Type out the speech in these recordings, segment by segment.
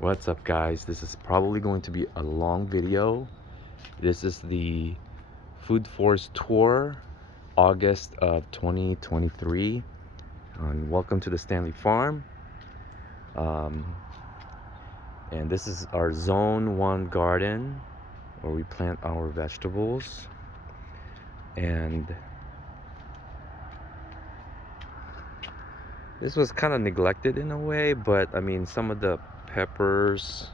What's up, guys? This is probably going to be a long video. This is the Food Forest Tour, August of 2023. And welcome to the Stanley Farm. And this is our Zone 1 garden where we plant our vegetables. And this was kind of neglected in a way, but I mean, some of the peppers,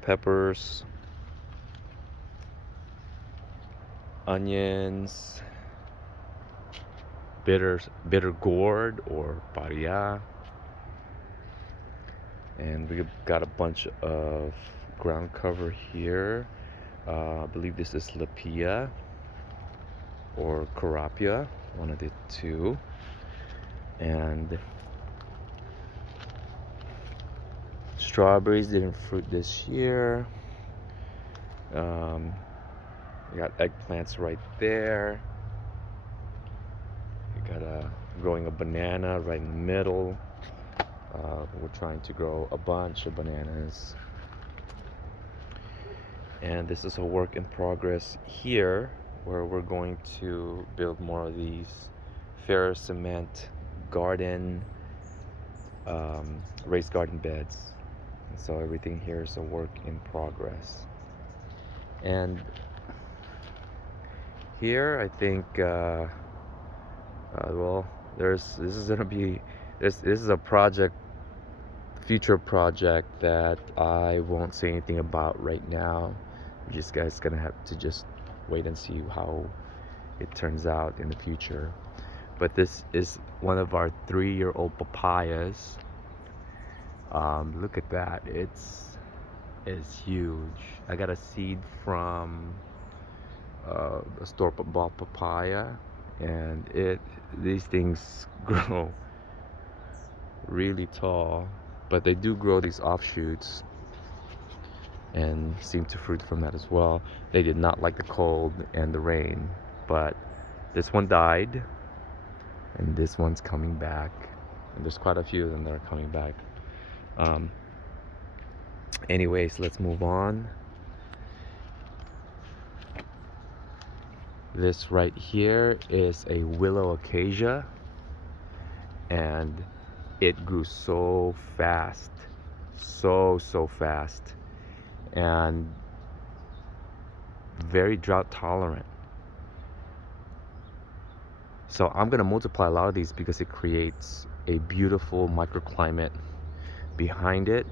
peppers, onions, bitter gourd or paria, and we got a bunch of ground cover here. I believe this is lapia or carapia, one of the two. And strawberries didn't fruit this year. We got eggplants right there. We got growing a banana right in the middle. We're trying to grow a bunch of bananas. And this is a work in progress here, where we're going to build more of these fair cement garden, raised garden beds. And so everything here is a work in progress. And here, I think, well, this is a project, future project that I won't say anything about right now. You just guys gonna have to just wait and see how it turns out in the future. But this is one of our 3-year-old papayas. Look at that, it's huge. I got a seed from a store-bought papaya, and these things grow really tall, but they do grow these offshoots and seem to fruit from that as well. They did not like the cold and the rain, but this one died, and this one's coming back, and there's quite a few of them that are coming back. Anyways, let's move on. This right here is a willow acacia, and it grew so fast, so fast, and very drought tolerant. So I'm gonna multiply a lot of these because it creates a beautiful microclimate behind it.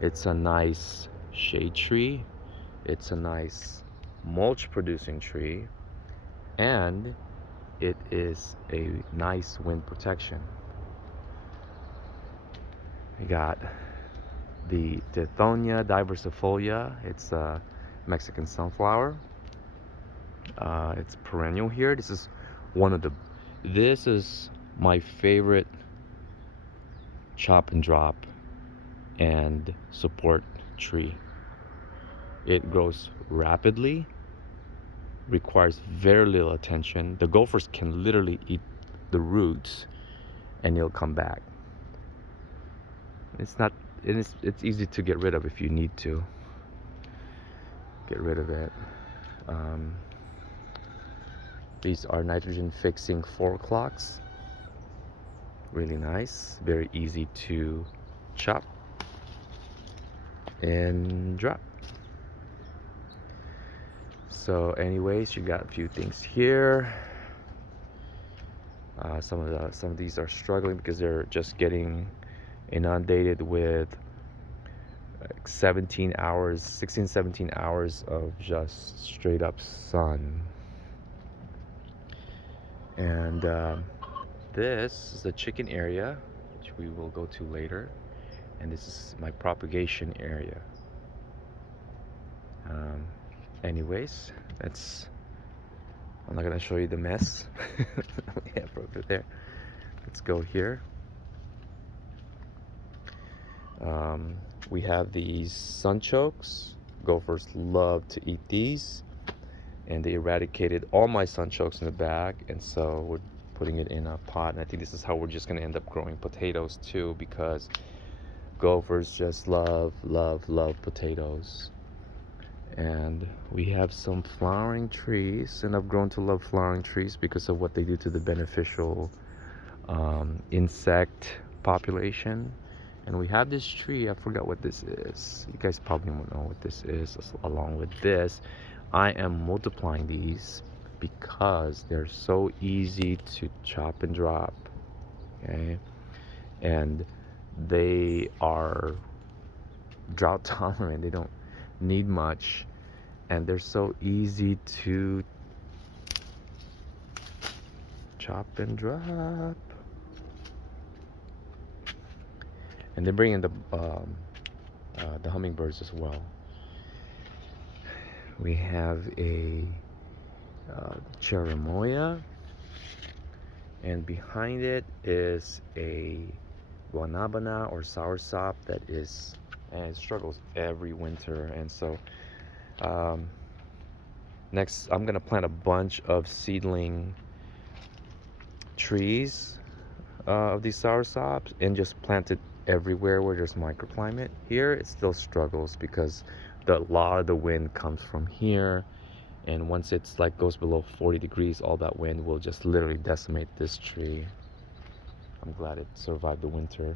It's a nice shade tree, it's a nice mulch producing tree, and it is a nice wind protection. We got the Tithonia diversifolia. It's a Mexican sunflower. It's perennial here. This is my favorite chop and drop and support tree. It grows rapidly, requires very little attention. The gophers can literally eat the roots and it'll come back. It's easy to get rid of if you need to get rid of it. These are nitrogen fixing 4 o'clocks. Really nice, very easy to chop and drop. So anyways, you got a few things here. Some of these are struggling because they're just getting inundated with like 16, 17 hours of just straight up sun. And this is the chicken area, which we will go to later. And this is my propagation area. Anyways, I'm not gonna show you the mess we have over there. Let's go here. We have these sunchokes. Gophers love to eat these, and they eradicated all my sunchokes in the back, and so we're putting it in a pot. And I think this is how we're just going to end up growing potatoes too, because Gophers just love, love, love potatoes. And we have some flowering trees, and I've grown to love flowering trees because of what they do to the beneficial insect population. And we have this tree, I forgot what this is. You guys probably won't know what this is. Along with this, I am multiplying these because they're so easy to chop and drop. Okay, and they are drought tolerant. They don't need much, and they're so easy to chop and drop. And they bring in the hummingbirds as well. We have a cherimoya, and behind it is a guanabana or soursop that is, and it struggles every winter. And so next I'm gonna plant a bunch of seedling trees of these soursops and just plant it everywhere where there's microclimate. Here it still struggles because a lot of the wind comes from here, and once it's like goes below 40 degrees, all that wind will just literally decimate this tree. I'm glad it survived the winter.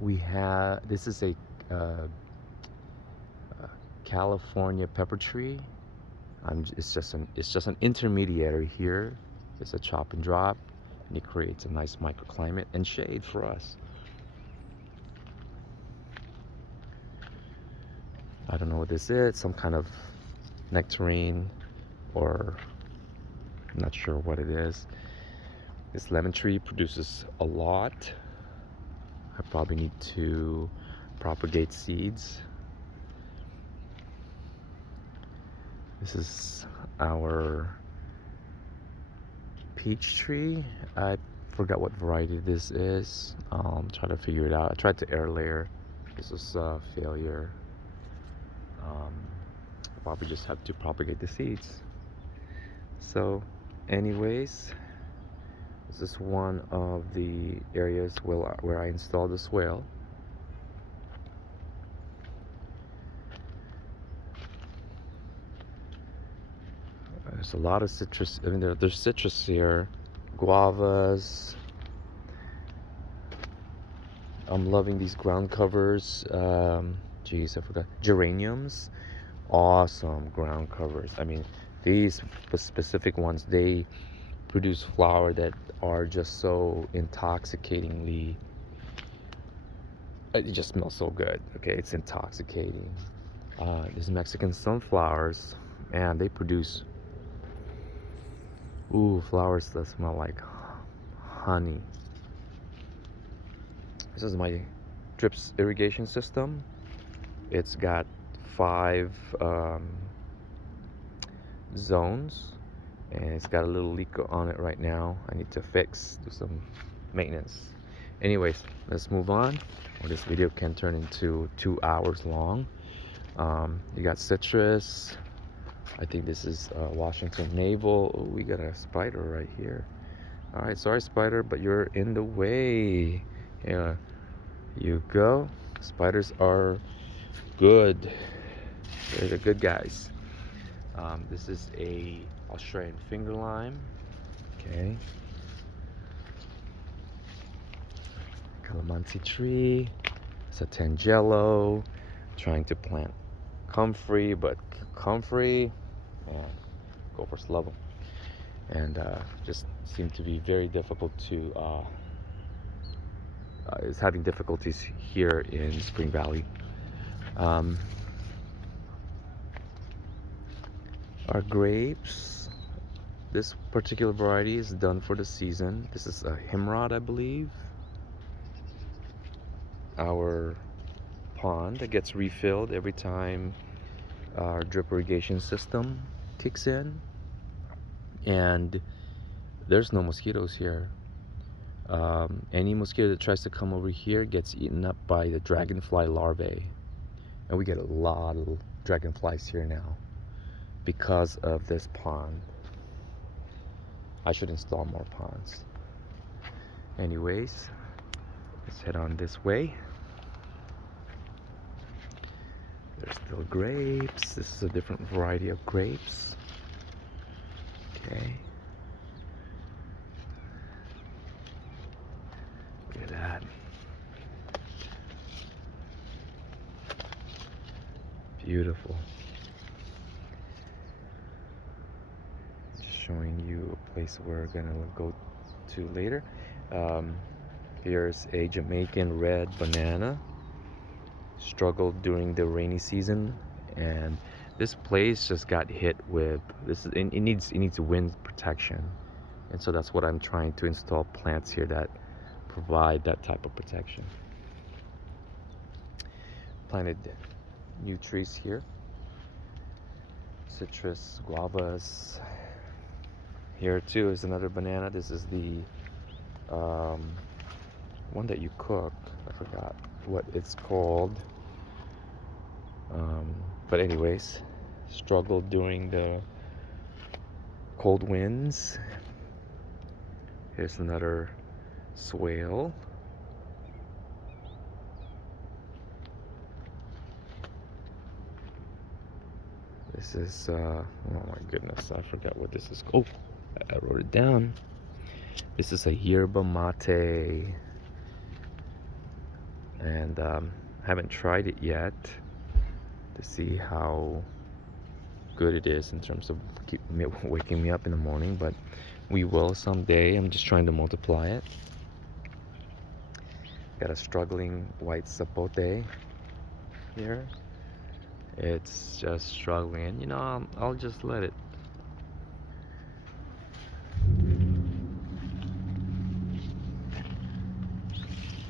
We have, this is a California pepper tree. It's just an intermediary here. It's a chop and drop, and it creates a nice microclimate and shade for us. I don't know what this is, some kind of nectarine, or I'm not sure what it is. This lemon tree produces a lot. I probably need to propagate seeds. This is our peach tree. I forgot what variety this is. Try to figure it out. I tried to air layer. This was a failure. I'll probably just have to propagate the seeds. So anyways, this is one of the areas where I installed the swale. There's a lot of citrus. I mean, there's citrus here, guavas. I'm loving these ground covers. Geez, I forgot. Geraniums, awesome ground covers. I mean, these specific ones, they produce flower that are just so intoxicatingly. It just smells so good. Okay, it's intoxicating. These Mexican sunflowers, and they produce flowers that smell like honey. This is my drips irrigation system. It's got 5 zones, and it's got a little leak on it right now. I need to do some maintenance. Anyways, let's move on, or this video can turn into 2 hours long. You got citrus. I think this is Washington navel. Oh, we got a spider right here. All right, sorry spider, but you're in the way. Here you go. Spiders are good. They're the good guys. This is a Australian finger lime. Okay. Calamansi tree. It's a tangelo. Trying to plant comfrey, but comfrey, gophers love them, and just seem to be very difficult to. Is having difficulties here in Spring Valley. Our grapes. This particular variety is done for the season. This is a Himrod, I believe. Our pond that gets refilled every time our drip irrigation system kicks in, and there's no mosquitoes here. Any mosquito that tries to come over here gets eaten up by the dragonfly larvae, and we get a lot of dragonflies here now because of this pond. I should install more ponds. Anyways, Let's head on this way. There's still grapes. This is a different variety of grapes. Okay. Look at that. Beautiful. Just showing you a place we're gonna go to later. Here's a Jamaican red banana. Struggled during the rainy season, and this place just got hit with this. It needs wind protection, and so that's what I'm trying to install plants here that provide that type of protection. Planted new trees here, citrus, guavas. Here too is another banana. This is the one that you cook. I forgot what it's called. But anyways, struggled during the cold winds. Here's another swale. This is, oh my goodness, I forgot what this is. Oh, I wrote it down. This is a yerba mate. And I haven't tried it yet to see how good it is in terms of waking me up in the morning, but we will someday. I'm just trying to multiply it. Got a struggling white zapote here. It's just struggling, and you know, I'll just let it.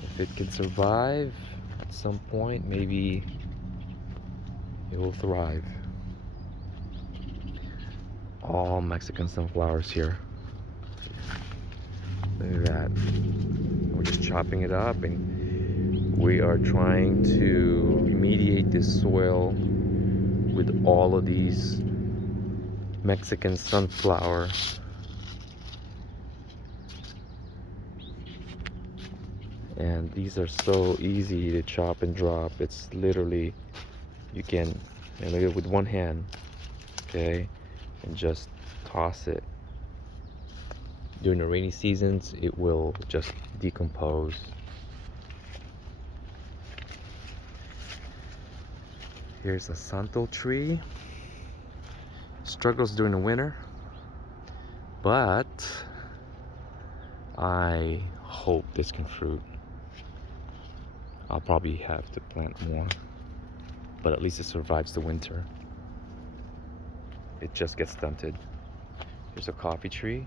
If it can survive at some point, maybe it will thrive. All Mexican sunflowers here. Look at that. We're just chopping it up, and we are trying to remediate this soil with all of these Mexican sunflower. And these are so easy to chop and drop. It's literally, you can, with one hand, okay, and just toss it. During the rainy seasons, it will just decompose. Here's a santo tree. Struggles during the winter, but I hope this can fruit. I'll probably have to plant more, but at least it survives the winter. It just gets stunted. Here's a coffee tree.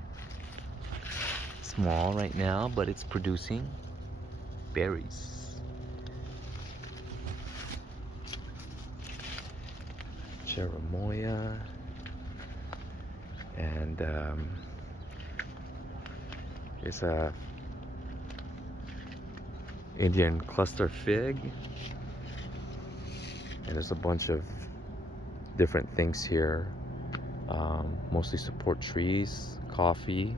Small right now, but it's producing berries. Cherimoya. And here's a Indian cluster fig, and there's a bunch of different things here, mostly support trees, coffee,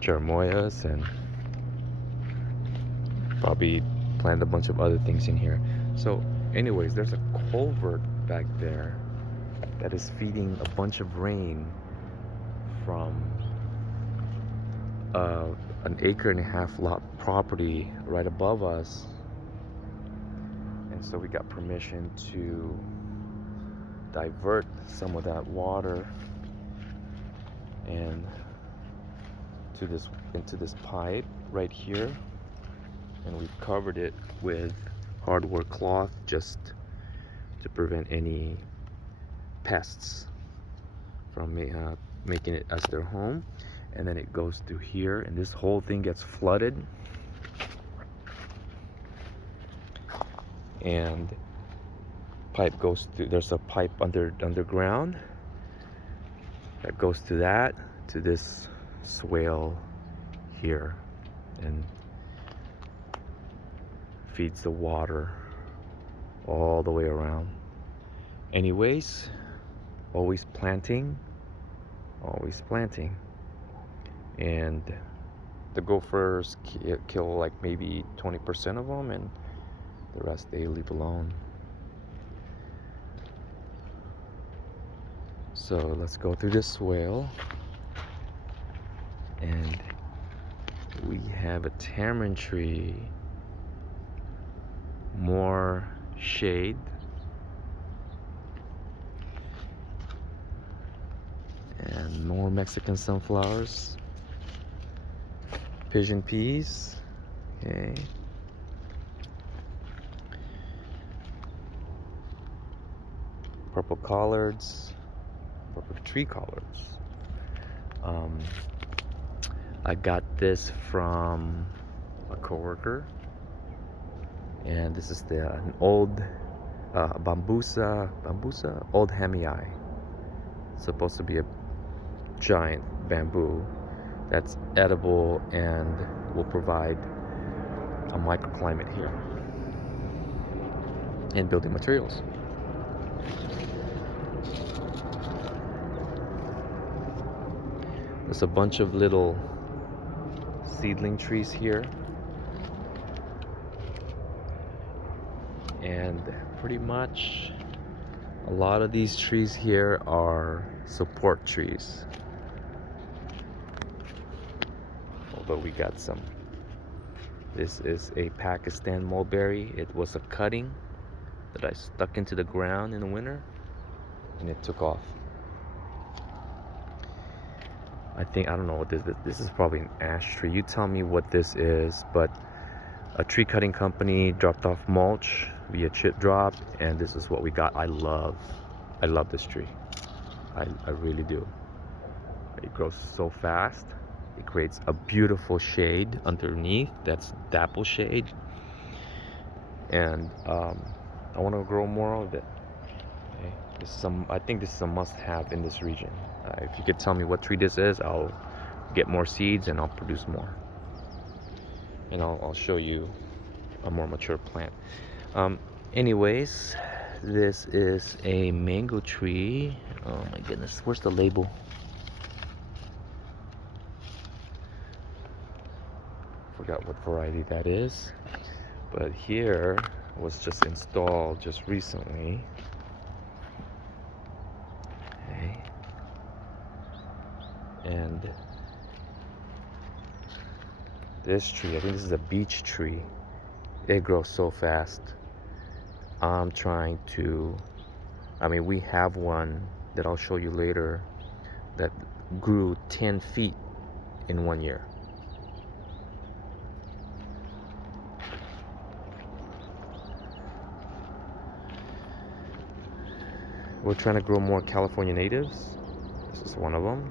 cherimoyas, and probably plant a bunch of other things in here. So anyways, there's a culvert back there that is feeding a bunch of rain from an 1.5 acre lot property right above us, and so we got permission to divert some of that water and into this pipe right here, and we've covered it with hardware cloth just to prevent any pests from making it as their home. And then it goes through here, and this whole thing gets flooded, and pipe goes through. There's a pipe underground that goes to this swale here, and feeds the water all the way around. Anyways, always planting, and the gophers kill like maybe 20% of them, and the rest they leave alone. So let's go through this swale, and we have a tamarind tree, more shade, and more Mexican sunflowers, pigeon peas, okay, purple collards, purple tree collards. I got this from a coworker, and this is an old bambusa, old hemii. It's supposed to be a giant bamboo that's edible and will provide a microclimate here and building materials. There's a bunch of little seedling trees here, and pretty much a lot of these trees here are support trees, although we got some. This is a Pakistan mulberry. It was a cutting that I stuck into the ground in the winter, and it took off. I don't know what this is probably an ash tree. You tell me what this is, but a tree cutting company dropped off mulch via chip drop, and this is what we got. I love this tree. I really do. It grows so fast. It creates a beautiful shade underneath. That's dapple shade, and I want to grow more of it. Okay. I think this is a must-have in this region. If you could tell me what tree this is, I'll get more seeds and I'll produce more. And I'll show you a more mature plant. Anyways, this is a mango tree. Oh my goodness, where's the label? Forgot what variety that is. But here was just installed just recently. Okay. And this tree, I think this is a beech tree. It grows so fast. I'm trying to, we have one that I'll show you later that grew 10 feet in 1 year. We're trying to grow more California natives. This is one of them.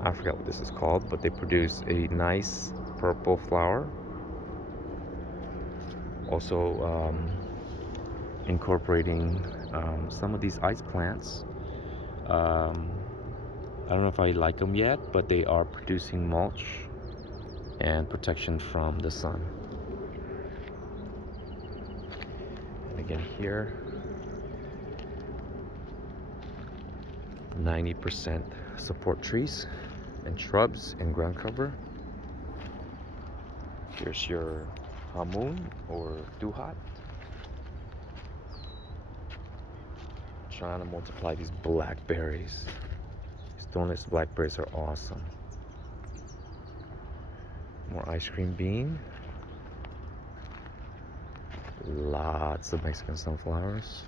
I forgot what this is called, but they produce a nice purple flower. Also incorporating some of these ice plants. I don't know if I like them yet, but they are producing mulch and protection from the sun. And again here, 90% support trees and shrubs and ground cover. Here's your hamoon or duhat. Trying to multiply these blackberries. These thornless blackberries are awesome. More ice cream bean. Lots of Mexican sunflowers.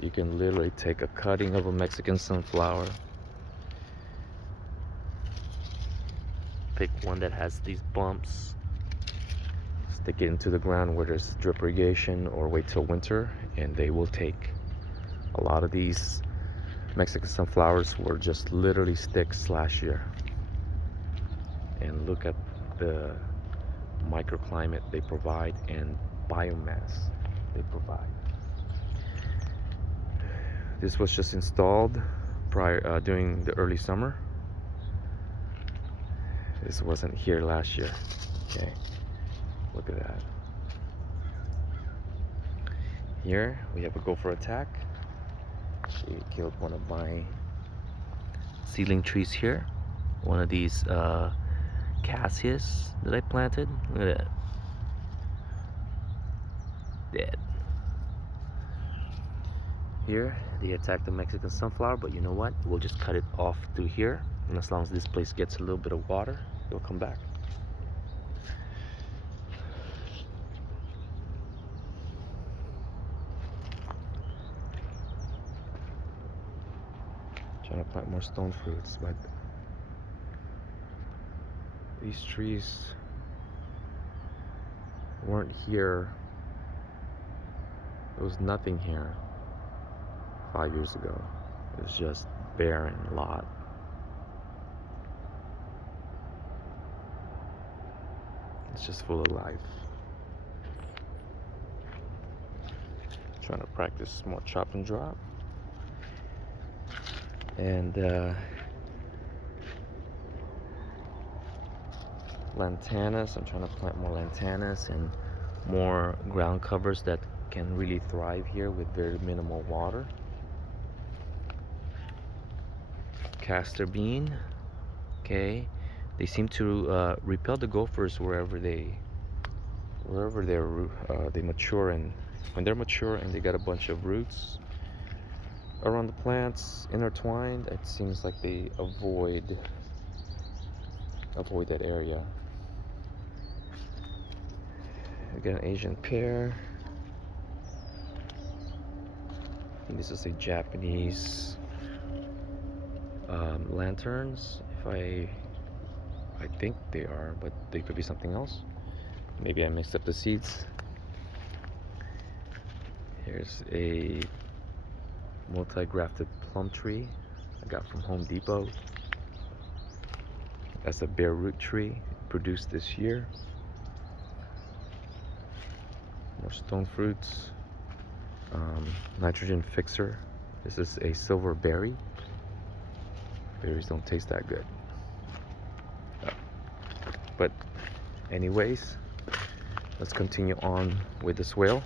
You can literally take a cutting of a Mexican sunflower, pick one that has these bumps, stick it into the ground where there's drip irrigation, or wait till winter, and they will take. A lot of these Mexican sunflowers were just literally sticks last year. And look at the microclimate they provide and biomass they provide. This was just installed during the early summer. This wasn't here last year. Okay, look at that. Here we have a gopher attack. She killed one of my seedling trees here. One of these cassius that I planted. Look at that. Dead. Here, they attacked the Mexican sunflower, but you know what? We'll just cut it off through here, and as long as this place gets a little bit of water, it'll come back. Trying to plant more stone fruits, but these trees weren't here. There was nothing here 5 years ago. It was just barren lot. It's just full of life. Trying to practice more chop and drop. And lantanas. I'm trying to plant more lantanas and more ground covers that can really thrive here with very minimal water. Castor bean. Okay, they seem to repel the gophers wherever they mature, and when they're mature and they got a bunch of roots around the plants intertwined, it seems like they avoid that area. We got an Asian pear. And this is a Japanese lanterns. I think they are, but they could be something else. Maybe I mixed up the seeds. Here's a multi-grafted plum tree I got from Home Depot. That's a bare root tree, produced this year. More stone fruits. Nitrogen fixer. This is a silver berry. Berries don't taste that good. But anyways, let's continue on with the swale.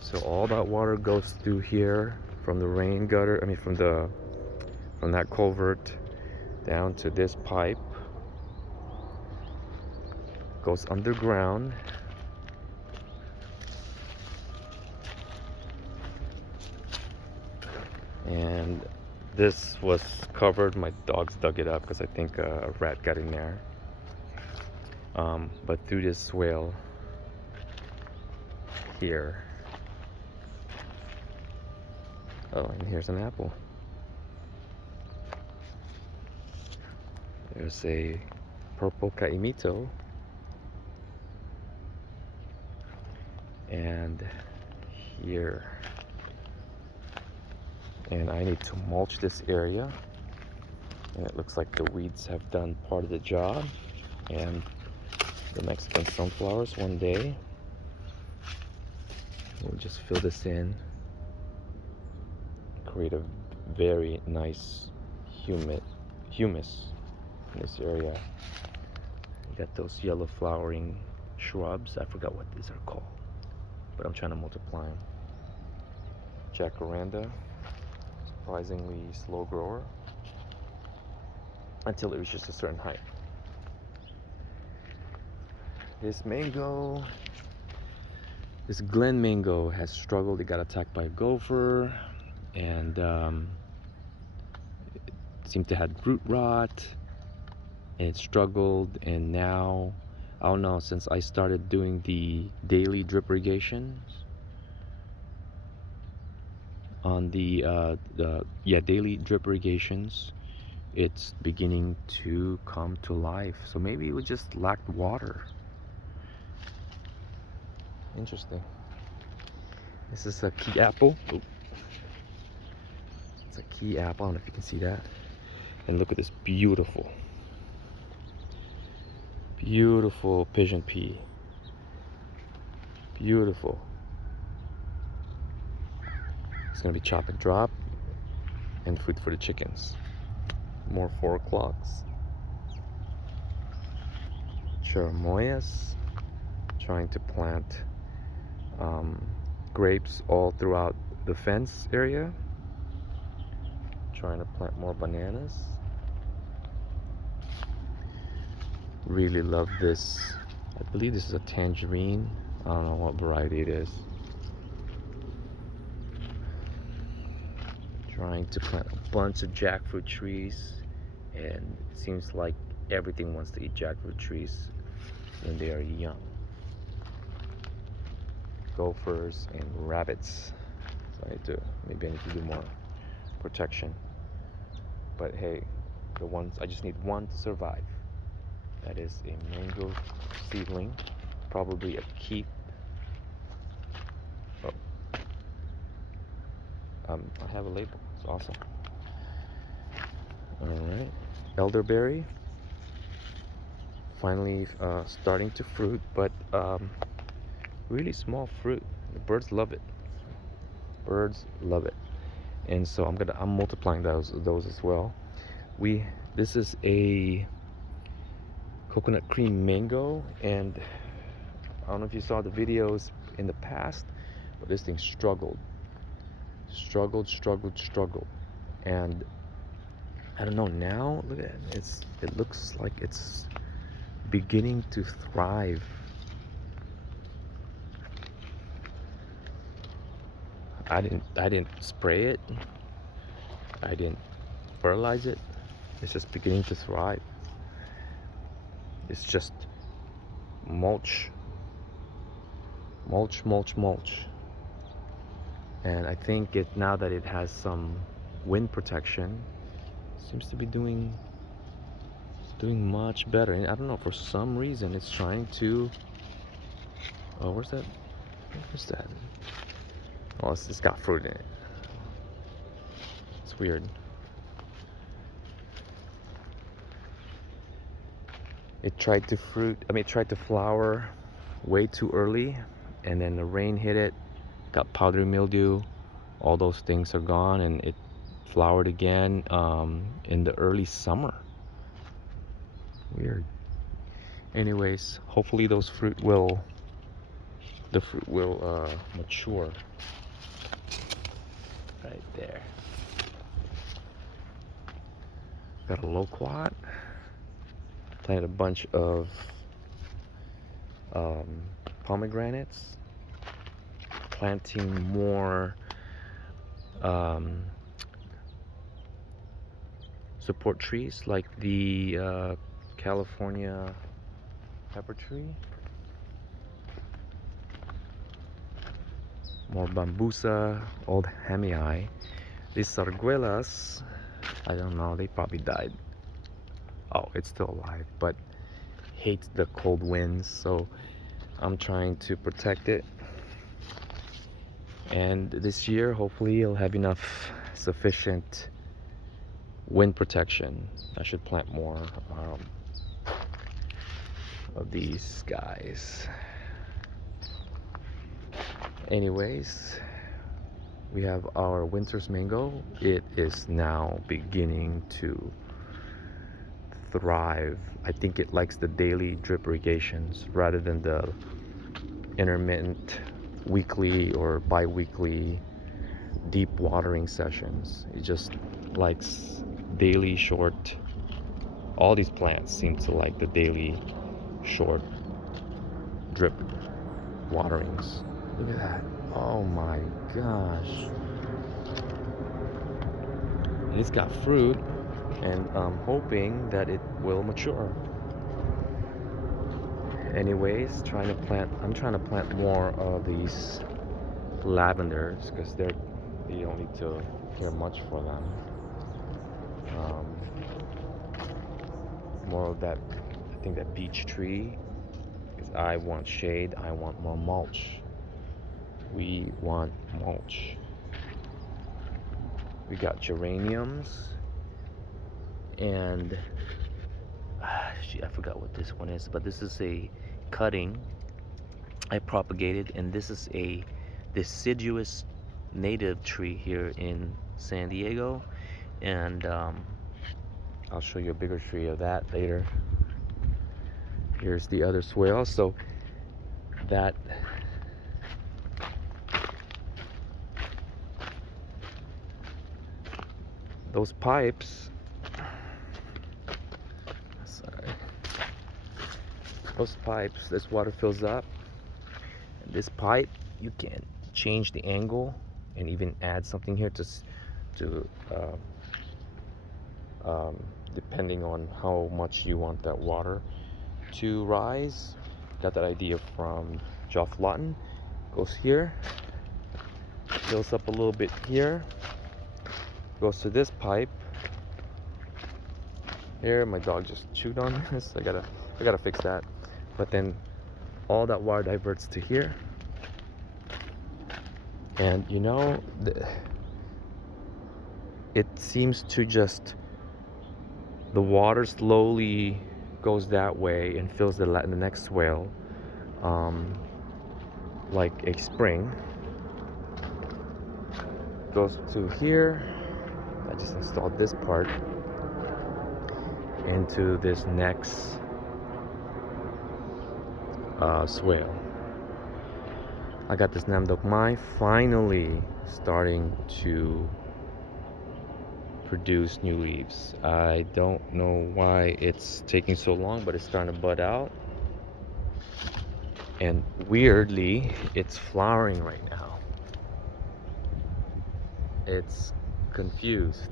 So all that water goes through here from the rain gutter, from that culvert down to this pipe. Goes underground. And this was covered. My dogs dug it up because I think a rat got in there. But through this swale here. Oh, and here's an apple. There's a purple caimito. And here. And I need to mulch this area. And it looks like the weeds have done part of the job. And the Mexican sunflowers one day. We'll just fill this in. Create a very nice humus in this area. You got those yellow flowering shrubs. I forgot what these are called, but I'm trying to multiply them. Jacaranda, surprisingly slow grower until it reaches a certain height. This mango, this Glen mango has struggled. It got attacked by a gopher, and it seemed to have root rot, and it struggled. And now, I don't know, since I started doing the daily drip irrigation on the daily drip irrigations, it's beginning to come to life. So maybe it just lacked water. Interesting. This is a key apple. Oh. It's a key apple. I don't know if you can see that. And look at this beautiful pigeon pea. Beautiful. It's gonna be chop and drop and food for the chickens. More 4 o'clocks. Chermoyas. Trying to plant grapes all throughout the fence area. Trying to plant more bananas. really love this. I believe this is a tangerine. I don't know what variety it is. Trying to plant a bunch of jackfruit trees, and it seems like everything wants to eat jackfruit trees when they are young. Gophers and rabbits. So maybe I need to do more protection. But hey, I just need one to survive. That is a mango seedling, probably a keep. Oh, I have a label. It's awesome. All right, elderberry. Finally starting to fruit, but really small fruit. The birds love it. Birds love it, and so I'm multiplying those as well. This is a coconut cream mango, and I don't know if you saw the videos in the past, but this thing struggled, and I don't know, now look at it. It looks like it's beginning to thrive. I didn't spray it. I didn't fertilize it. It's just beginning to thrive. It's just mulch. And I think now that it has some wind protection, seems to be doing much better. And I don't know, for some reason it's trying to. Oh, where's that? Oh, it's got fruit in it. It's weird. It tried to flower way too early, and then the rain hit it, got powdery mildew. All those things are gone, and it flowered again in the early summer. Weird. Anyways, hopefully the fruit will mature. Right there. Got a loquat. Planted a bunch of pomegranates. Planting more support trees like the California pepper tree. More bambusa, old hamii. These sarguelas, I don't know, they probably died. Oh, it's still alive, but hates the cold winds, so I'm trying to protect it. And this year, hopefully, it'll have enough sufficient wind protection. I should plant more of these guys. Anyways, we have our winter's mango. It is now beginning to thrive. I think it likes the daily drip irrigations rather than the intermittent weekly or bi-weekly deep watering sessions. It just likes daily short. All these plants seem to like the daily short drip waterings. Look at that. Oh my gosh. It's got fruit, and I'm hoping that it will mature. Anyways, I'm trying to plant more of these lavenders because you don't need to care much for them. More of that, I think that beech tree, because I want shade. I want more mulch. We want mulch. We got geraniums, and I forgot what this one is, but this is a cutting I propagated, and this is a deciduous native tree here in San Diego, and I'll show you a bigger tree of that later. Here's the other swale. So that those pipes, sorry, those pipes, this water fills up. And this pipe, you can change the angle and even add something here to depending on how much you want that water to rise. Got that idea from Geoff Lawton. Goes here, fills up a little bit here, goes to this pipe here. My dog just chewed on this. I gotta fix that. But then all that water diverts to here, and you know, it seems to just, the water slowly goes that way and fills the next swale, like a spring. Goes to here. I just installed this part into this next swale. I got this Namdok Mai finally starting to produce new leaves. I don't know why it's taking so long, but it's starting to bud out. And weirdly, it's flowering right now. It's confused.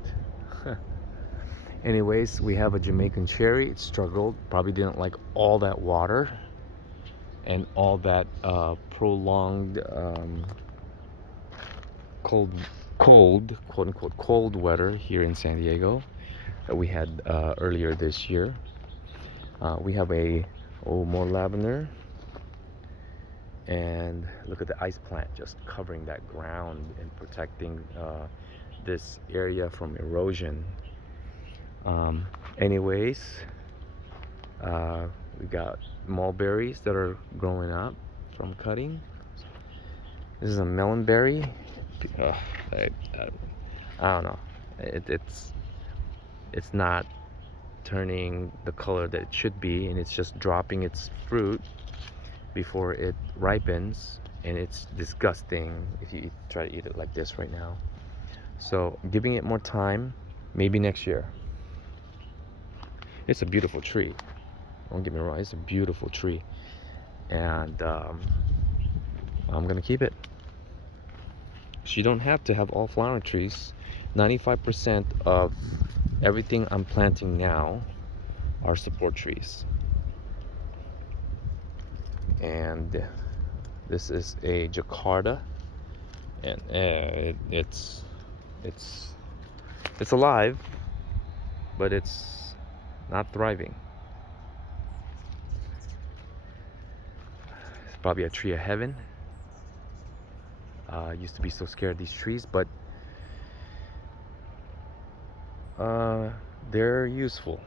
Anyways, we have a Jamaican cherry. It struggled, probably didn't like all that water and all that prolonged cold, quote unquote, cold weather here in San Diego that we had earlier this year. We have more lavender, and look at the ice plant just covering that ground and protecting this area from erosion. Anyways, we got mulberries that are growing up from cutting. This is a melonberry. I don't know. It's not turning the color that it should be, and it's just dropping its fruit before it ripens, and it's disgusting if you try to eat it like this right now. So giving it more time, maybe next year. It's a beautiful tree, don't get me wrong, it's a beautiful tree, and I'm gonna keep it. So you don't have to have all flowering trees. 95% of everything I'm planting now are support trees. And this is a Jakarta, and it's alive, but it's not thriving. It's probably a tree of heaven. I used to be so scared of these trees, but they're useful.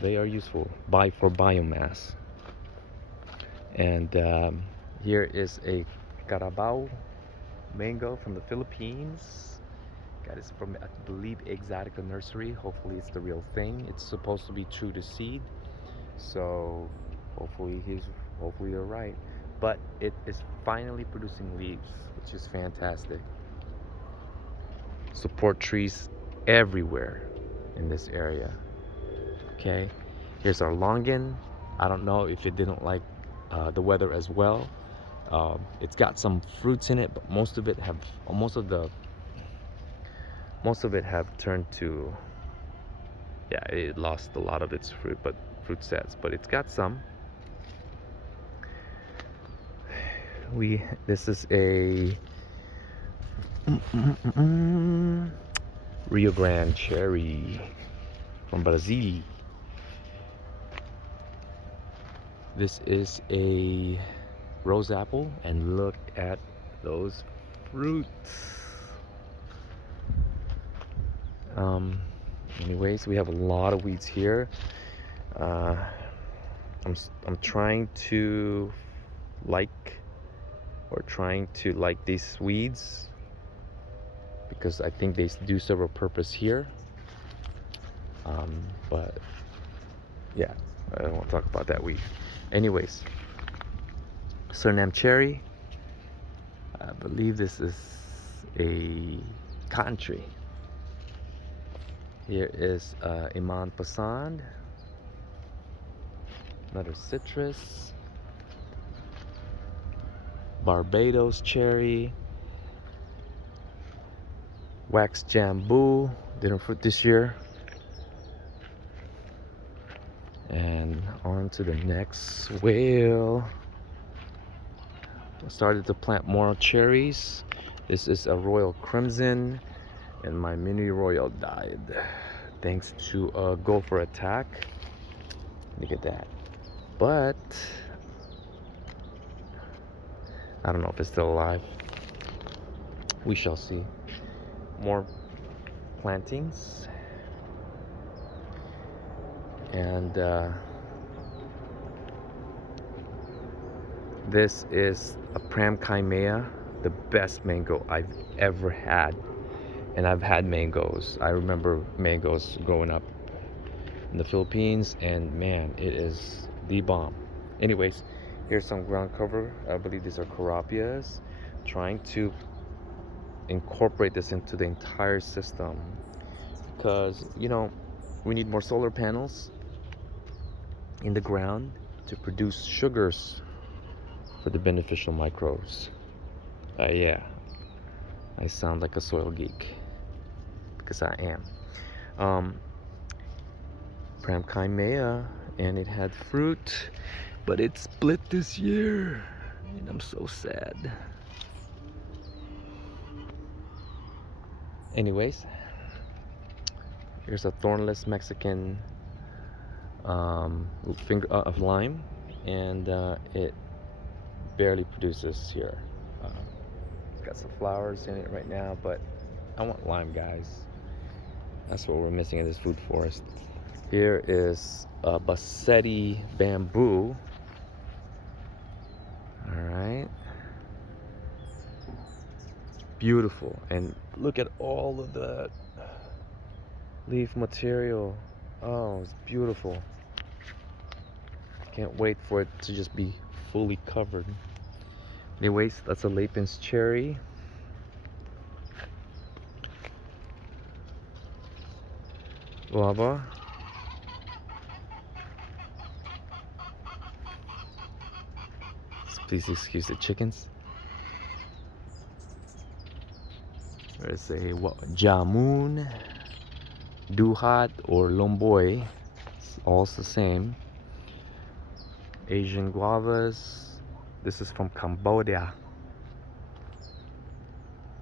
They are useful for biomass. And here is a Carabao mango from the Philippines. Got this from, I believe, Exotica Nursery. Hopefully it's the real thing. It's supposed to be true to seed, so hopefully they're right. But it is finally producing leaves, which is fantastic. Support trees everywhere in this area. Okay, here's our longan. I don't know if it didn't like the weather as well. It's got some fruits in it, but most of it have turned to, yeah, it lost a lot of its fruit sets, but it's got some. This is a Rio Grande cherry from Brazil. This is a rose apple, and look at those fruits. Anyways, we have a lot of weeds here. I'm trying to like these weeds because I think they do serve a purpose here. But yeah, I don't want to talk about that weed. Anyways, Suriname cherry. I believe this is a cotton tree. Here is Iman Pasand. Another citrus. Barbados cherry. Wax jambu. Didn't fruit this year. And on to the next swale. I started to plant more cherries. This is a royal crimson, and my mini royal died thanks to a gopher attack. Look at that. But I don't know if it's still alive. We shall see. More plantings. And this is a Pramkaimea, the best mango I've ever had. And I've had mangoes. I remember mangoes growing up in the Philippines, and man, it is the bomb. Anyways, here's some ground cover. I believe these are carapias. Trying to incorporate this into the entire system, because you know we need more solar panels in the ground to produce sugars for the beneficial microbes. Yeah, I sound like a soil geek because I am. Pramkaimea, and it had fruit, but it split this year, and I'm so sad. Anyways, here's a thornless Mexican finger of lime, and it barely produces here. It's got some flowers in it right now, but I want lime, guys. That's what we're missing in this food forest. Here is a Bassetti bamboo. All right. Beautiful. And look at all of the leaf material. Oh, it's beautiful. Can't wait for it to just be fully covered. Anyways, that's a Lapin's cherry. Guava. Please excuse the chickens. There's a jamun, duhat, or lomboy. It's all the same. Asian guavas. This is from Cambodia.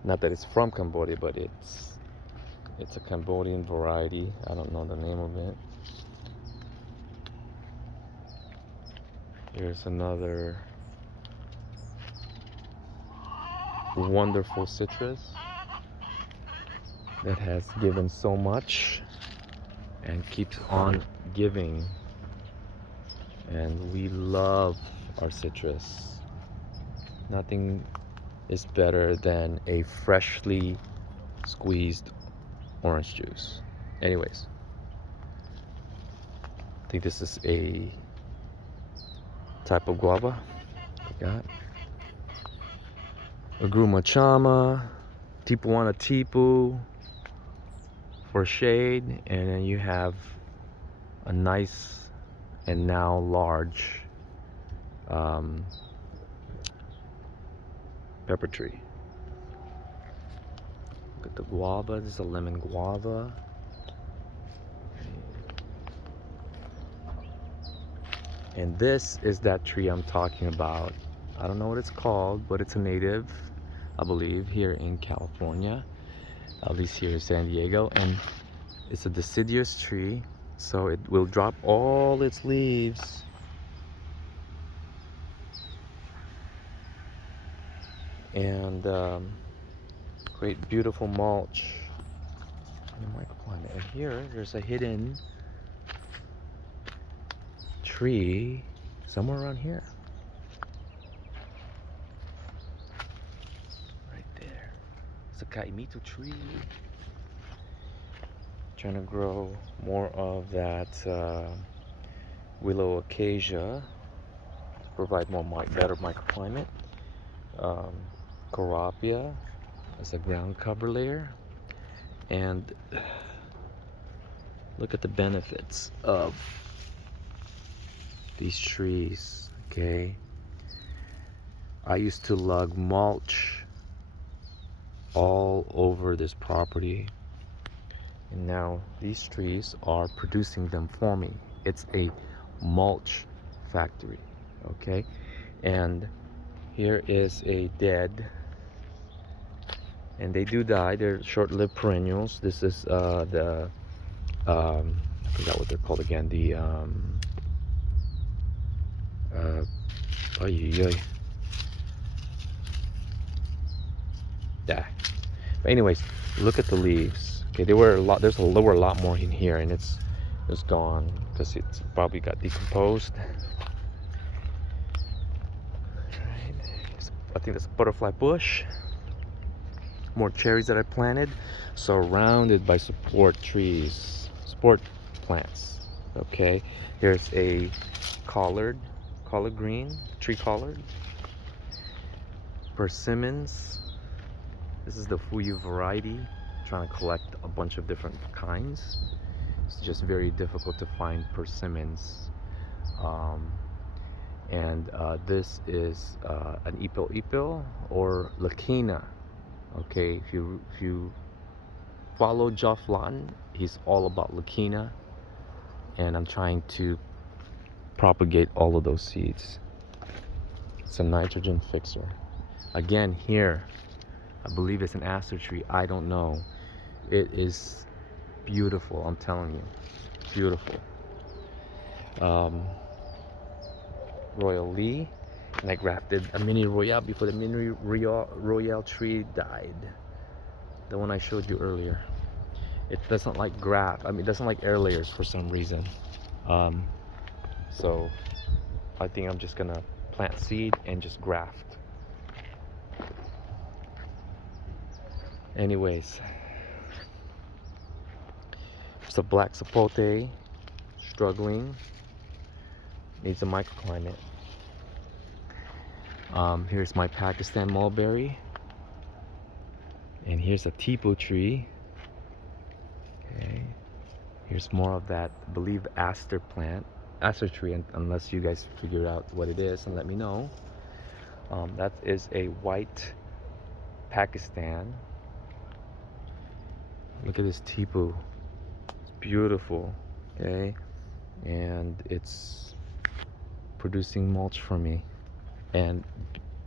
Not that it's from Cambodia, but it's a Cambodian variety. I don't know the name of it. Here's another wonderful citrus that has given so much and keeps on giving, and we love our citrus. Nothing is better than a freshly squeezed orange juice. Anyways, I think this is a type of guava. Got Agruma chama, Tipuana tipu for shade, and then you have a nice and now large pepper tree. Look at the guava. This is a lemon guava. And this is that tree I'm talking about. I don't know what it's called, but it's a native, I believe, here in California, at least here in San Diego. And it's a deciduous tree, so it will drop all its leaves and create beautiful mulch in the microclimate. And here, there's a hidden tree somewhere around here. Right there. It's a kaimito tree. Trying to grow more of that willow acacia, provide better microclimate. Carapia as a ground cover layer, and look at the benefits of these trees, okay? I used to lug mulch all over this property, and now these trees are producing them for me. It's a mulch factory, okay? And here is a dead, and they do die. They're short-lived perennials. This is I forgot what they're called again. The ay, ay. Yeah. But anyways, look at the leaves. Okay, there were a lot. There were a lot more in here, and it's gone because it's probably got decomposed. Right. I think that's a butterfly bush. More cherries that I planted, surrounded by support trees, support plants. Okay, there's a collard green, tree collard, persimmons. This is the Fuyu variety. I'm trying to collect a bunch of different kinds. It's just very difficult to find persimmons. And this is an ipil or lacina. Okay, if you follow Jofflan, he's all about lacina, and I'm trying to propagate all of those seeds. It's a nitrogen fixer. Again, here, I believe it's an aster tree. I don't know. It is beautiful. I'm telling you, beautiful. Royal Lee, and I grafted a mini royale before the mini royale tree died. The one I showed you earlier. It doesn't like it doesn't like air layers for some reason. So I think I'm just gonna plant seed and just graft. Anyways, it's a black sapote, struggling, needs a microclimate. Here's my Pakistan mulberry, and here's a tipo tree. Okay, here's more of that, I believe, aster tree, unless you guys figure out what it is and let me know. That is a white Pakistan. Look at this tipo. It's beautiful. Okay, and it's producing mulch for me and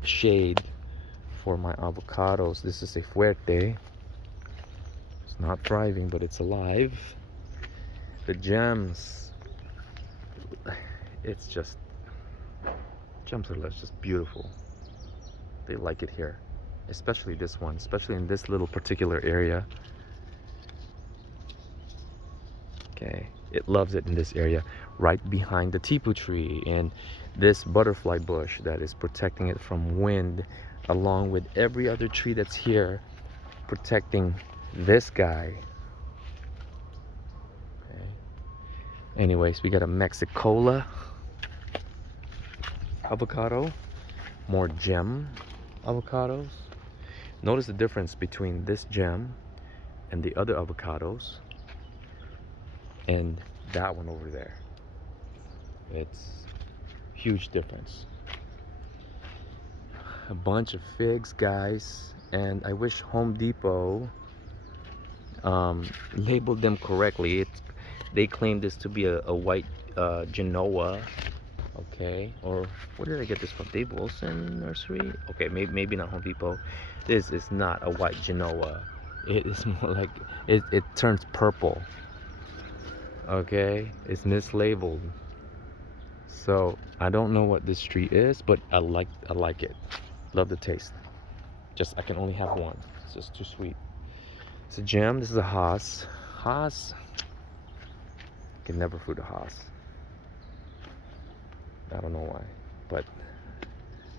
shade for my avocados. This is a fuerte. It's not thriving, but it's alive. The gems, it's just, gems are just beautiful. They like it here, especially this one, especially in this little particular area. Okay, it loves it in this area, right behind the tipo tree and this butterfly bush that is protecting it from wind, along with every other tree that's here protecting this guy. Okay. Anyways, we got a Mexicola avocado, more gem avocados. Notice the difference between this gem and the other avocados and that one over there. It's huge difference. A bunch of figs, guys, and I wish Home Depot labeled them correctly. They claim this to be a white Genoa. Okay, or where did I get this from? Dave Wilson Nursery? Okay, maybe not Home Depot. This is not a white Genoa. It is more like it turns purple. Okay, it's mislabeled. So I don't know what this tree is, but I like it. Love the taste. Just I can only have one. It's just too sweet. It's a gem. This is a Haas. Haas. Can never fruit a Haas. I don't know why, but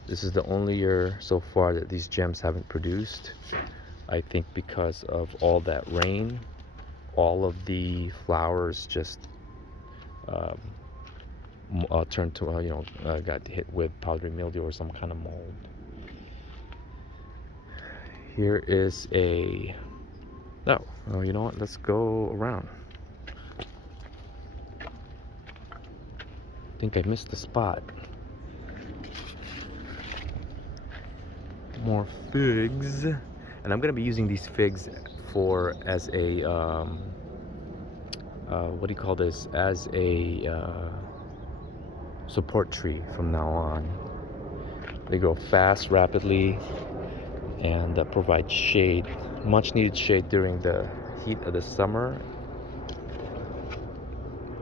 this is the only year so far that these gems haven't produced. I think because of all that rain, all of the flowers just turned to got hit with powdery mildew or some kind of mold. Here is a oh, you know what? Let's go around. I think I missed the spot. More figs. And I'm gonna be using these figs as a what do you call this? As a support tree from now on. They grow fast, rapidly, and provide shade, much needed shade during the heat of the summer.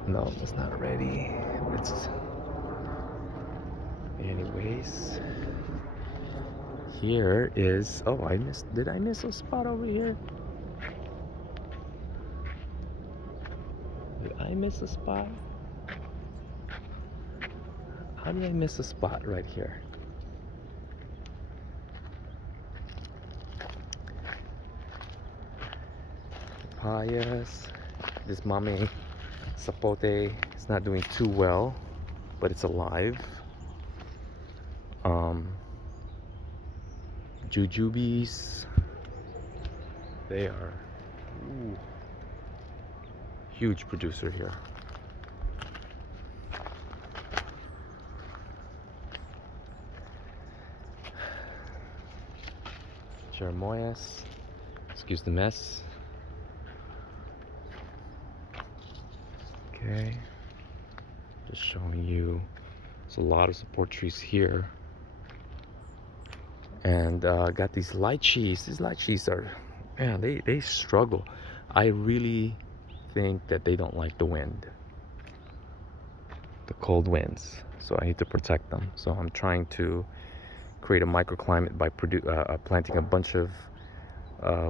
No, it's not ready. Anyways, here is, oh, did I miss a spot over here? Did I miss a spot? How did I miss a spot right here? Papayas. This mame sapote is not doing too well, but it's alive. Jujubes. They are huge producer here. Chermoyas. Excuse the mess. Okay. Just showing you. There's a lot of support trees here. And got these lychees. These lychees are, man, they struggle. I really think that they don't like the wind, the cold winds. So I need to protect them. So I'm trying to create a microclimate by planting a bunch of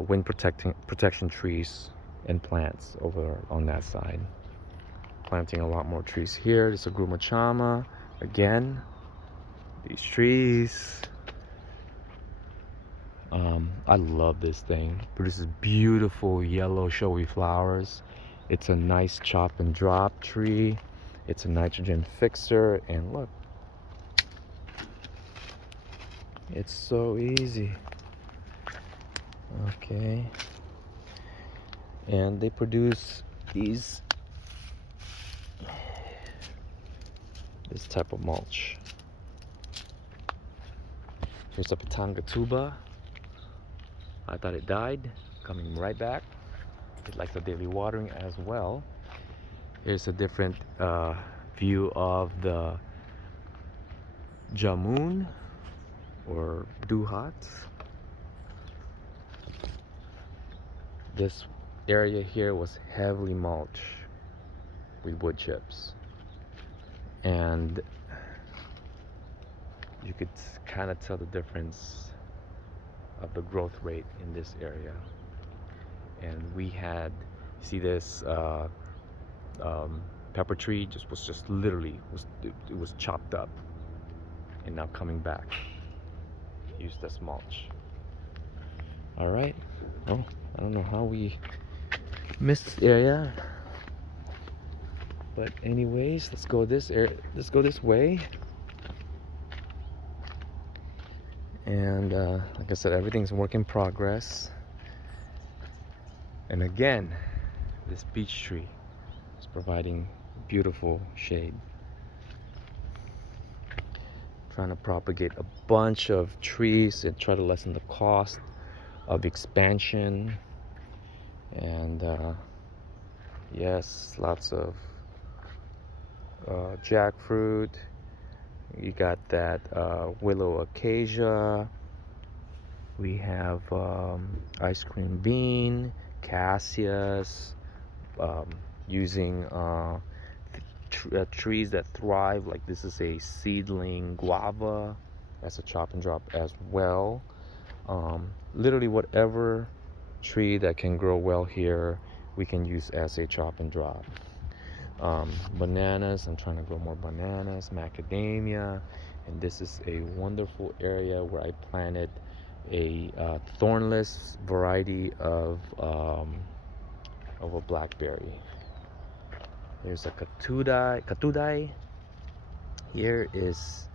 wind protection trees and plants over on that side. Planting a lot more trees here. This is a Grumachama. Again, these trees. I love this thing. Produces beautiful yellow showy flowers. It's a nice chop and drop tree. It's a nitrogen fixer, and look, it's so easy. Okay, and they produce this type of mulch. Here's a Patanga tuba. I thought it died, coming right back. It likes the daily watering as well. Here's a different view of the jamun or duhats. This area here was heavily mulched with wood chips, and you could kind of tell the difference of the growth rate in this area. And we had, see this pepper tree was literally it was chopped up and now coming back. Used as mulch. All right. Oh, I don't know how we missed this area, but anyways, let's go this way. And like I said, everything's a work in progress. And again, this beech tree is providing beautiful shade. Trying to propagate a bunch of trees and try to lessen the cost of expansion. And yes, lots of jackfruit. You got that willow acacia. We have ice cream bean, cassius, using trees that thrive. Like this is a seedling guava. That's a chop and drop as well. Literally whatever tree that can grow well here, we can use as a chop and drop. Bananas, I'm trying to grow more bananas, macadamia, and this is a wonderful area where I planted a thornless variety of a blackberry. There's a katudai. Here is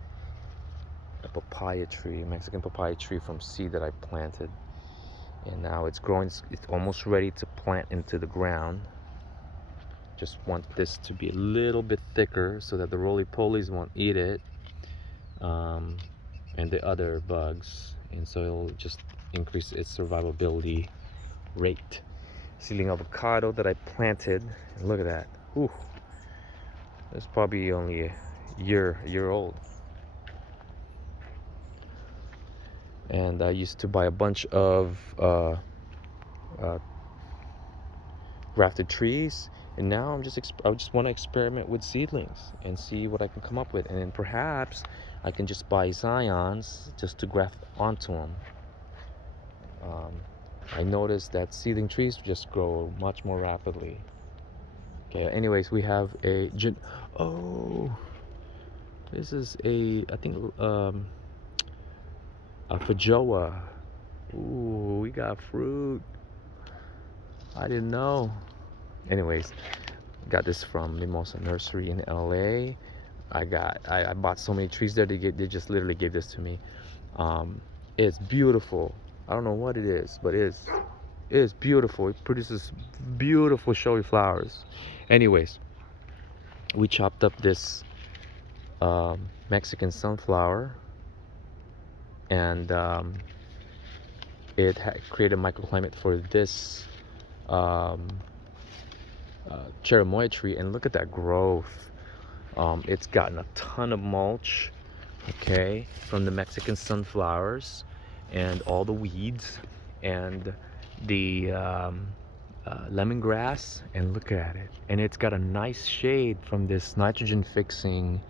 a papaya tree, Mexican papaya tree from seed that I planted, and now it's growing. It's almost ready to plant into the ground. Just want this to be a little bit thicker so that the roly-polies won't eat it, and the other bugs, and so it'll just increase its survivability rate. Seedling avocado that I planted, and look at that. Ooh, it's probably only a year old. And I used to buy a bunch of grafted trees, and now I just want to experiment with seedlings and see what I can come up with, and then perhaps I can just buy Zions just to graft onto them. I noticed that seedling trees just grow much more rapidly. Okay, anyways, we have a this is I think a feijoa. Ooh, we got fruit. I didn't know. Anyways, got this from Mimosa Nursery in LA. I bought so many trees there. They just literally gave this to me. It's beautiful. I don't know what it is, but it is beautiful. It produces beautiful showy flowers. Anyways, we chopped up this Mexican sunflower, and it created a microclimate for this cherimoya tree, and look at that growth. It's gotten a ton of mulch, okay, from the Mexican sunflowers and all the weeds and the lemongrass, and look at it. And it's got a nice shade from this nitrogen fixing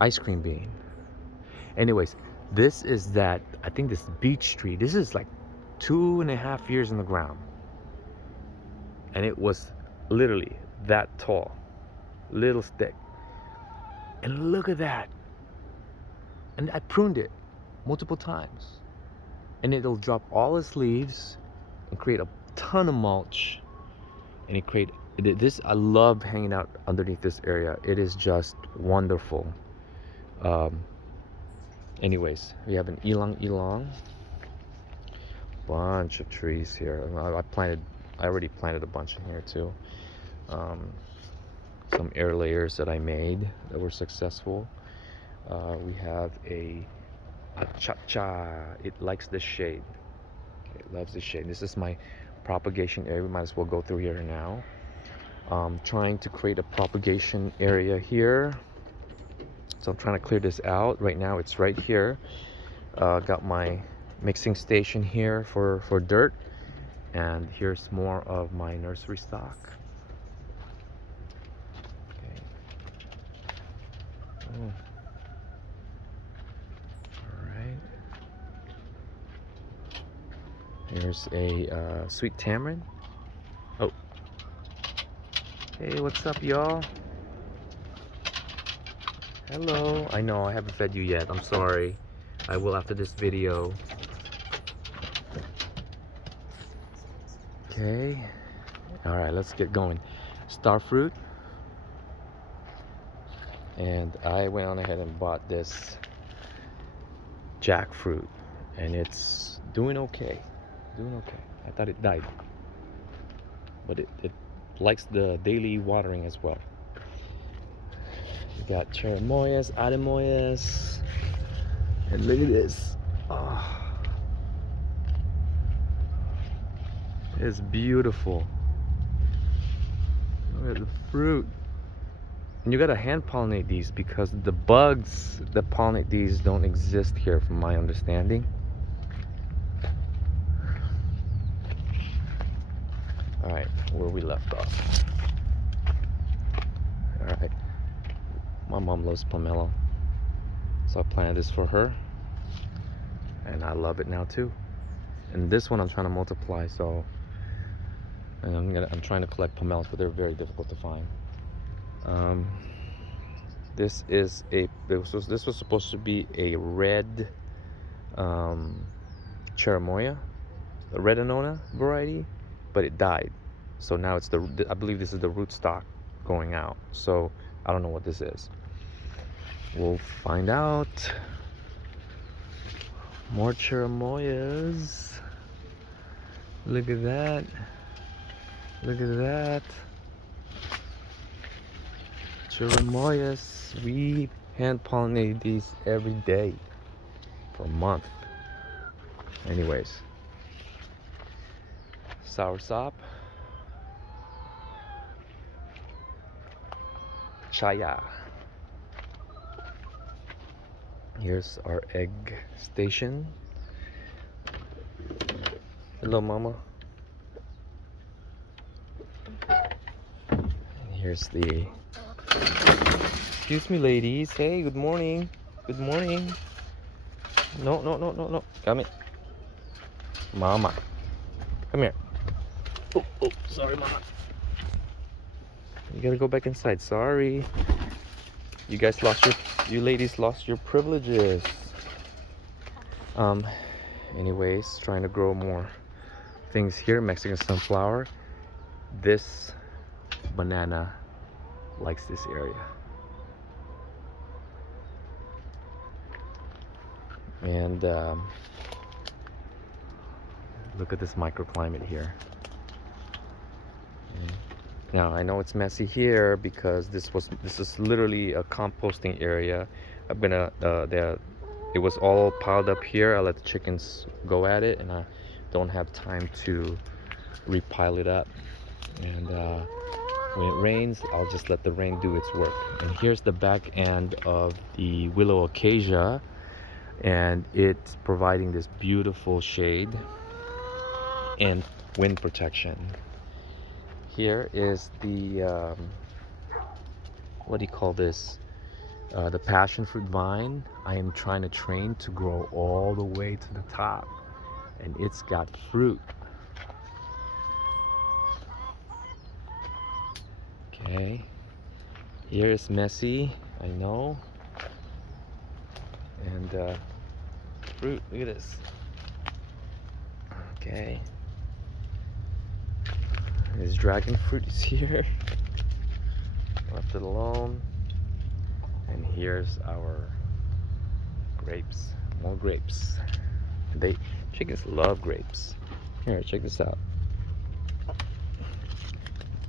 ice cream bean. Anyways, this is that, I think this beech tree, this is like 2.5 years in the ground, and it was literally that tall, little stick. And look at that. And I pruned it multiple times, and it'll drop all its leaves and create a ton of mulch, and it create this. I love hanging out underneath this area. It is just wonderful. Anyways, we have an ylang bunch of trees here. I already planted a bunch in here too. Some air layers that I made that were successful. We have a cha-cha. It likes the shade. It loves the shade. This is my propagation area. We might as well go through here now. Trying to create a propagation area here. So I'm trying to clear this out. Right now it's right here. Got my mixing station here for dirt. And here's more of my nursery stock. Okay. Oh. Alright. Here's a sweet tamarind. Oh. Hey, what's up, y'all? Hello. I know I haven't fed you yet. I'm sorry. I will after this video. Okay. All right, let's get going. Starfruit. And I went on ahead and bought this jackfruit, and it's doing okay. Doing okay. I thought it died, but it likes the daily watering as well. We got cherimoyas, ademoyas, and look at this. Oh, it's beautiful. Look at the fruit. And you gotta hand pollinate these because the bugs that pollinate these don't exist here, from my understanding. All right, where we left off. All right. My mom loves pomelo, so I planted this for her, and I love it now too. And this one I'm trying to multiply, so I'm trying to collect pomelos, but they're very difficult to find. This was supposed to be a red cherimoya, a red annona variety, but it died. So now it's I believe this is the rootstock going out. So I don't know what this is. We'll find out. More cherimoyas. Look at that. Look at that. Cherimoyas. We hand pollinate these every day for a month. Anyways. Soursop. Chaya. Here's our egg station. Hello, mama. And here's the... Excuse me, ladies. Hey, good morning. Good morning. No, no, no, no, no. Come here. Mama. Come here. Oh, oh, sorry, mama. You gotta go back inside. Sorry. You guys lost your... You ladies lost your privileges. Anyways, trying to grow more things here. Mexican sunflower. This banana likes this area. And look at this microclimate here. Now I know it's messy here because this is literally a composting area. I've been it was all piled up here. I let the chickens go at it, and I don't have time to repile it up. And when it rains, I'll just let the rain do its work. And here's the back end of the willow acacia, and it's providing this beautiful shade and wind protection. Here is the what do you call this? The passion fruit vine. I am trying to train to grow all the way to the top, and it's got fruit. Okay, here is messy, I know, and fruit. Look at this. Okay, this dragon fruit is here. Left it alone. And here's our grapes. More grapes. Chickens love grapes. Here, check this out.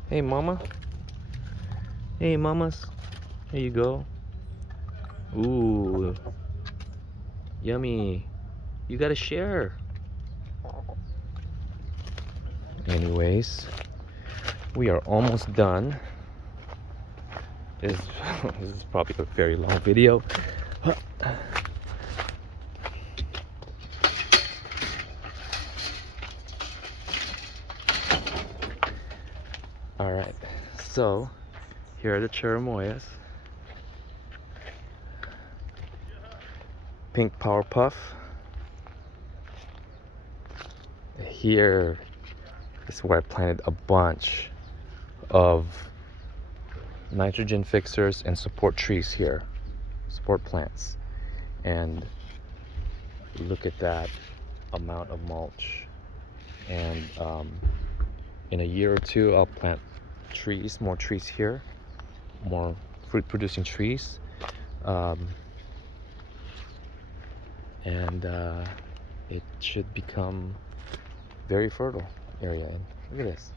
Hey, mama. Hey, mamas. Here you go. Ooh. Yummy. You gotta share. Anyways, we are almost done. This is probably a very long video. Alright, so here are the cherimoyas. Pink power puff. Here is where I planted a bunch of nitrogen fixers and support trees here, support plants. And look at that amount of mulch. And in a year or two, I'll plant trees, more trees here, more fruit producing trees. And it should become very fertile area. And look at this.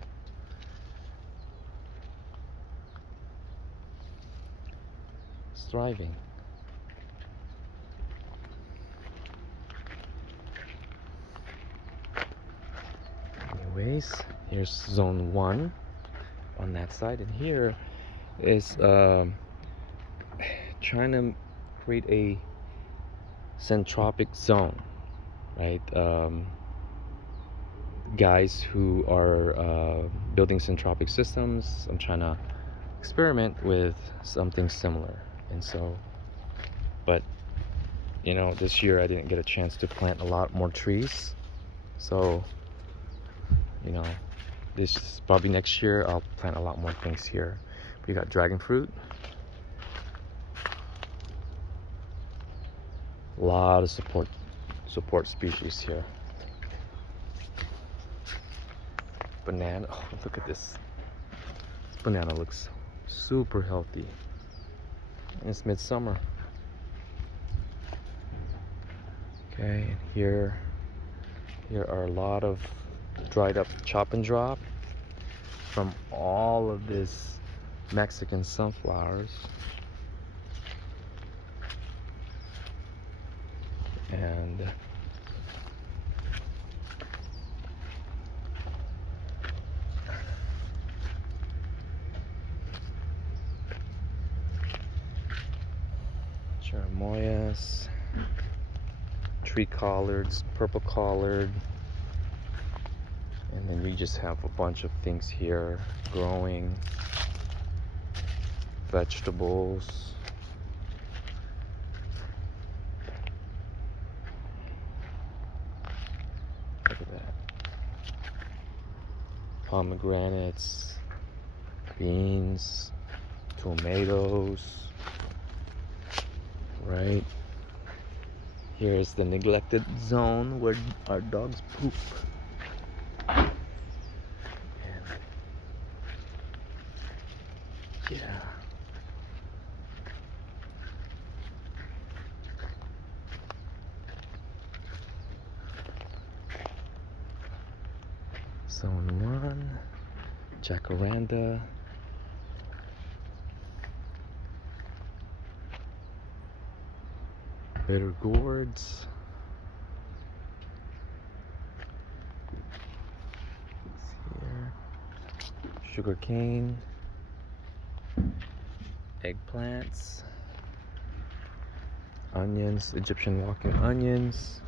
It's thriving. Anyways, here's zone 1 on that side, and here is trying to create a Syntropic zone, right? Guys who are building Syntropic systems, I'm trying to experiment with something similar. And so, but you know, this year I didn't get a chance to plant a lot more trees, so you know, this probably next year I'll plant a lot more things here. We got dragon fruit, a lot of support species here. Banana. Oh, look at this. This banana looks super healthy. And it's midsummer. Okay, and here are a lot of dried up chop and drop from all of this Mexican sunflowers. And cherimoyas, tree collards, purple collard, and then you just have a bunch of things here growing, vegetables. Look at that. Pomegranates, beans, tomatoes. Right here is the neglected zone where our dogs poop. And yeah. Zone 1, jacaranda. Bitter gourds. Here. Sugar cane. Eggplants. Onions, Egyptian walking onions.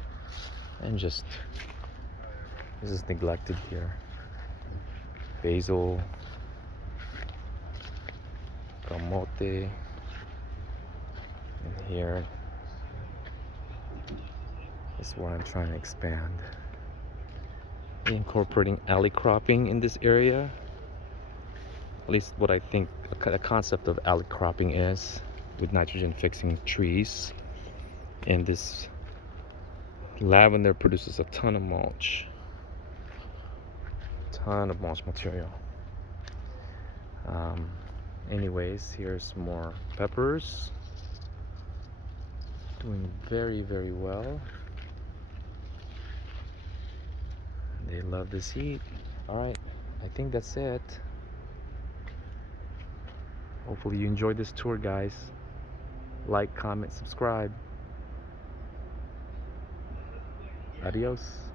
And just, this is neglected here. Basil. Camote. And here is what I'm trying to expand. Incorporating alley cropping in this area. At least what I think the concept of alley cropping is, with nitrogen fixing trees. And this lavender produces a ton of mulch. Ton of mulch material. Anyways, here's more peppers. Doing very, very well. They love this heat. Alright, I think that's it. Hopefully you enjoyed this tour, guys. Like, comment, subscribe. Adios.